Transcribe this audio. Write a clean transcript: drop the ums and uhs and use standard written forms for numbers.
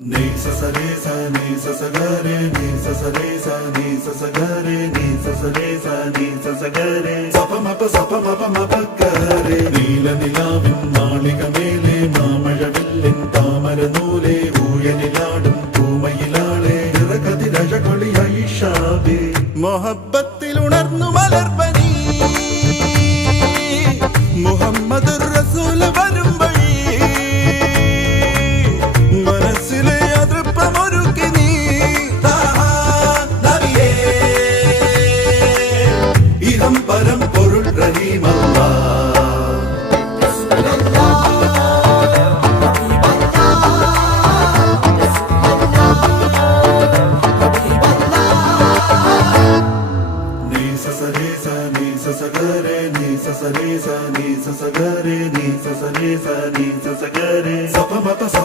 Ni sa sa re sa ni sa sa ga re ni sa sa re sa ni sa sa ga re ni sa sa re sa ni sa sa ga re sa pa ma pa ga re നീല നിലാവിൻ നാളികമേലെ മാമഴവില്ലിൻ താമരനൂലെ ഊയലിലാടും പൂമയിലാളെ നിറകതിരഴകൊളിയായി ഷാബി മൊഹബത്തിൽ ഉണർന്നു മലർവനി മുഹമ്മദ് റസൂൽ വരും വഴി മനസ്സിലെ അതൃപ്പമൊരുക്കി നീ ഇഹം പരം പൊരുൾ റഹീമല്ലാ sa sa re sa ni sa sa ga re ni sa sa re sa ni sa sa ga re sa pa ma pa sa